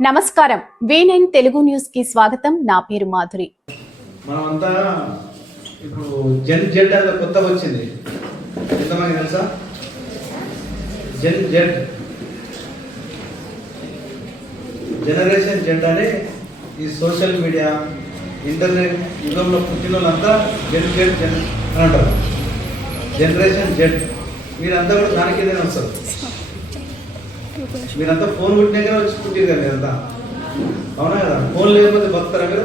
నమస్కారం. V nine Telugu న్యూస్కి స్వాగతం. నా పేరు మాధురి. మనమంతా ఇప్పుడు జెన్ జెడ్ అనేది కొత్తగా వచ్చింది. ఎంతమంది తెలుసా? జెన్ జెడ్. జనరేషన్ జెడ్ అనే ఈ సోషల్ మీడియా ఇంటర్నెట్ యుగంలో పుట్టిన వాళ్ళంతా జెన్ జెడ్ జెన్ అని అంటారు. Generation Z. మీరంతా కూడా దానికి ఏదైనా వస్తారు. మీరంతా ఫోన్ పుట్టినాక వచ్చి కదా మీరంతా? అవునా కదా? ఫోన్ లేకపోతే బతుకుతారా మీరు?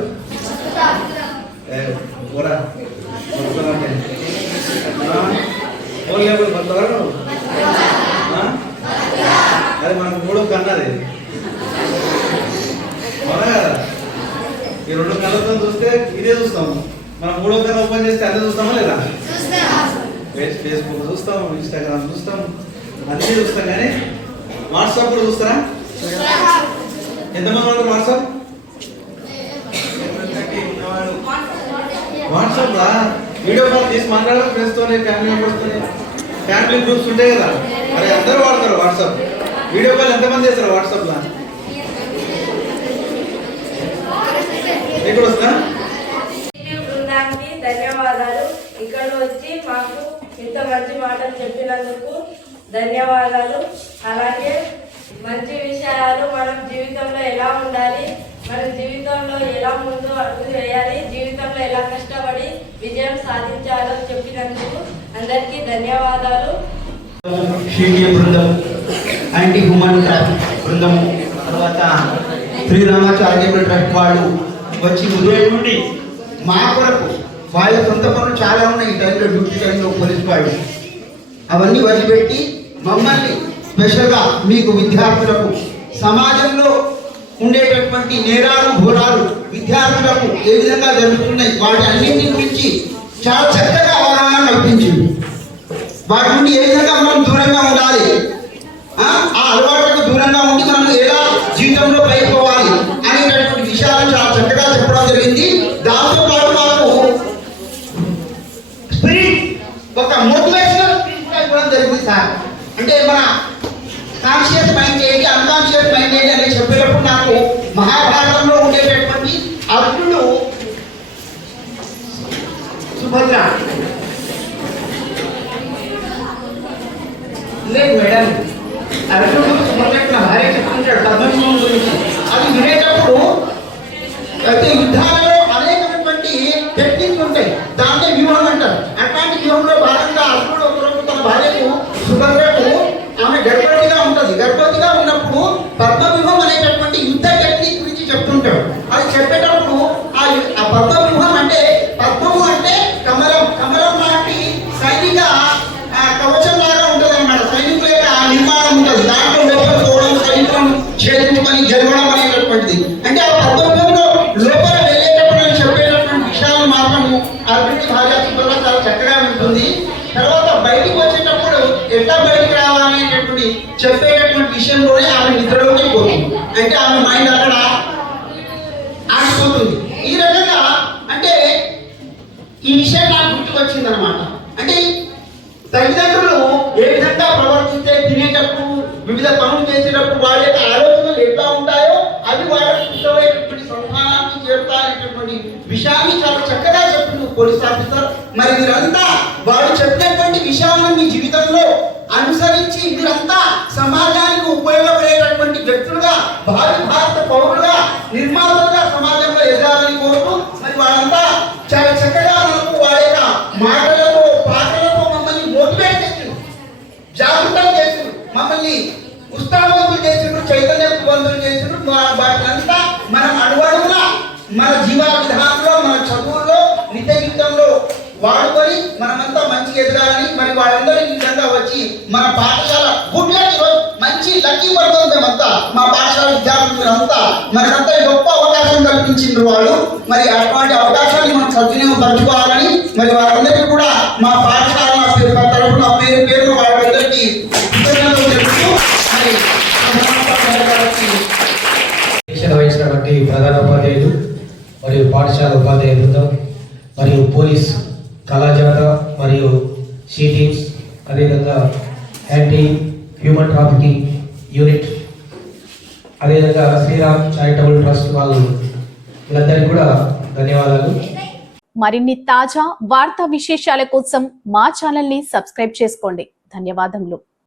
ఫోన్ లేకపోతే బతుకుతారా నువ్వు? అది మనకు మూడో కన్నది అవునా కదా? ఈ రెండు కళ్ళతో చూస్తే ఇదే చూస్తాం. మనం మూడో కన్నా ఓపెన్ చేస్తే అదే చూస్తామా లేదా? ఫేస్ ఫేస్బుక్ చూస్తాం ఇన్స్టాగ్రామ్ చూస్తాం. అన్నీ చూస్తాం కానీ వాట్సాప్ కూడా చూస్తారా? ఎంతమంది ఉన్నారు వాట్సాప్? వాట్సాప్ లా వీడియో కాల్ తీసి మాట్లాడాలి ఫ్రెండ్స్ తోనే ఫ్యామిలీ మెంబర్స్ ఫ్యామిలీ గ్రూప్స్ ఉంటాయి కదా. మరి అందరూ వాడతారు వాట్సాప్. వీడియో కాల్ ఎంతమంది చేస్తారు వాట్సాప్ లా ఎక్కడ వస్తా ధన్యవాదాలు. ఇక్కడ వచ్చి మాకు ఇంత మంచి మాటలు చెప్పినందుకు ధన్యవాదాలు. అలాగే మంచి విషయాలు మనం జీవితంలో ఎలా ఉండాలి మన జీవితంలో ఎలా ముందు అడుగు వేయాలి జీవితంలో ఎలా కష్టపడి విజయం సాధించాలో చెప్పినందుకు అందరికీ ధన్యవాదాలు. షీడియ బృందం యాంటీ హ్యూమన్ ట్రాఫిక్ బృందం తర్వాత శ్రీరామాచార్య ట్రస్ట్ వాళ్ళు వచ్చి ఉదయం నుండి మా కొరకు వాళ్ళ సొంత పనులు చాలా ఉన్నాయి. ఈ టైంలో డ్యూటీ టైంలో పోలీస్ వాళ్ళు. అవన్నీ వదిలిపెట్టి మమ్మల్ని స్పెషల్గా మీకు విద్యార్థులకు సమాజంలో ఉండేటటువంటి నేరాలు ఘోరాలు విద్యార్థులకు ఏ విధంగా జరుగుతున్నాయి వాటి అన్నింటి గురించి చాలా చక్కగా అవగాహన కల్పించింది. వాటి నుండి ఏ విధంగా మనం దూరంగా ఉండాలి? ఆ అలవాటుకు అలవాట్లకు దూరంగా ఉండి మనం ఎలా జీవితంలో పైకి అనేటటువంటి విషయాలు చాలా చక్కగా చెప్పడం జరిగింది. దాంతో పాటు మాకు స్పిరిట్ ఒక మోటివేషన్ స్పీచ్ కూడా ఇవ్వడం జరిగింది సార్ అంటే మన కాన్షియస్ మైండ్ ఏంటి అన్కాన్షియస్ మైండ్ ఏంటి అని చెప్పేటప్పుడు నాకు మహాభారతంలో ఉండేటటువంటి అర్జునుడు సుభద్ర లేదు మేడం. అర్జునుడు సుభద్రకి నా భార్య చెప్తుంటాడు పద్మవ్యూహం గురించి. అది వినేటప్పుడు అయితే యుద్ధాలలో అనేకమైనటువంటి టెక్నిక్స్ ఉంటాయి. దాన్నే వ్యూహం అంటారు. అట్లాంటి వ్యూహంలో భాగంగా ఆ ఉంటుంది దాంట్లో లోపల పోవడం సైనికులను ఛేదించుకొని జరగడం అనేటటువంటిది. అంటే ఆ పద్మవ్యూహంలో లోపల వెళ్ళేటప్పుడు నేను చెప్పేటటువంటి విషయాలు మాత్రము అర్జునుడి భార్య చాలా చక్కగా ఉంటుంది. తర్వాత బయటకు వచ్చేటప్పుడు ఎట్లా బయటకు రావాలనేటటువంటి చెప్పేటటువంటి విషయంలోనే ఆమె నిద్రలోకి పోతుంది. అంటే ఆమె మైండ్ అక్కడ ఆగిపోతుంది. ఈ రకంగా అంటే ఈ విషయం నాకు గుర్తుకొచ్చింది అనమాట అంటే తల్లిదండ్రులు ఏ విధంగా ప్రవర్తిస్తే చేసేటప్పుడు వివిధ పనులు చేసేటప్పుడు వాళ్ళ యొక్క ఆలోచనలు ఎట్లా ఉంటాయో అవి వాళ్ళకి ఇష్టమైనటువంటి సంతానానికి చేరుతాయనేటటువంటి విషయాన్ని చాలా చక్కగా చెప్పింది పోలీస్ ఆఫీసర్. మరి మీరంతా వాళ్ళు చెప్పినటువంటి విషయాలను మీ జీవితంలో అనుసరించి మీరంతా సమాజానికి ఉపయోగపడేటటువంటి వ్యక్తులుగా భావి భారత పౌరులుగా నిర్మాతలుగా సమాజంలో ఎదగాలని కోరుతూ మరి వాళ్ళంతా చాలా చక్కగా మనకు వాళ్ళ యొక్క మాటలతో పాటలతో మమ్మల్ని మోటివేట్ చేసిండ్రు జాగృతం చేసిండ్రు మమ్మల్ని ఉత్సాహవంతులు చేసిండ్రు చైతన్యవంతులు చేసిండ్రు వా- వాటినంతా మనం అడుగడుగున మన జీవన విధానంలో మన చదువుల్లో నిత్య జీవితంలో వాడుకొని మనమంతా మంచిగా ఎదగాలని మరి వాళ్ళందరూ ఈ వచ్చి మన పాఠశాల గుడ్ మంచి లక్కీ పడుతుంది మేమంతా. మా పాఠశాల విద్యార్థులంతా మనకంతా గొప్ప అవకాశం కల్పించిండ్రు వాళ్ళు. మరి అటువంటి అవకాశాన్ని మనం సద్వినియోగపరచుకోవాలని మరి వారందరికీ కూడా మా పాఠశాల నా పేరు పేరు పేరు వాళ్ళందరికీ కృతజ్ఞతలు తెలుపుతూ మరి గారికి శిక్షణ వహించినటువంటి ప్రధాన ఉపాధ్యాయులు మరియు పాఠశాల ఉపాధ్యాయ బృందం మరియు పోలీస్ కళాజాత మరియు సి టీమ్స్ అదేవిధంగా యాంటీ హ్యూమన్ ట్రాఫికింగ్ యూనిట్ అదేవిధంగా శ్రీరామ్ చారిటబుల్ ట్రస్ట్ వాళ్ళు వీళ్ళందరికీ కూడా ధన్యవాదాలు. మరిన్ని తాజా వార్తా విశేషాల కోసం మా ఛానల్ని సబ్స్క్రైబ్ చేసుకోండి. ధన్యవాదములు.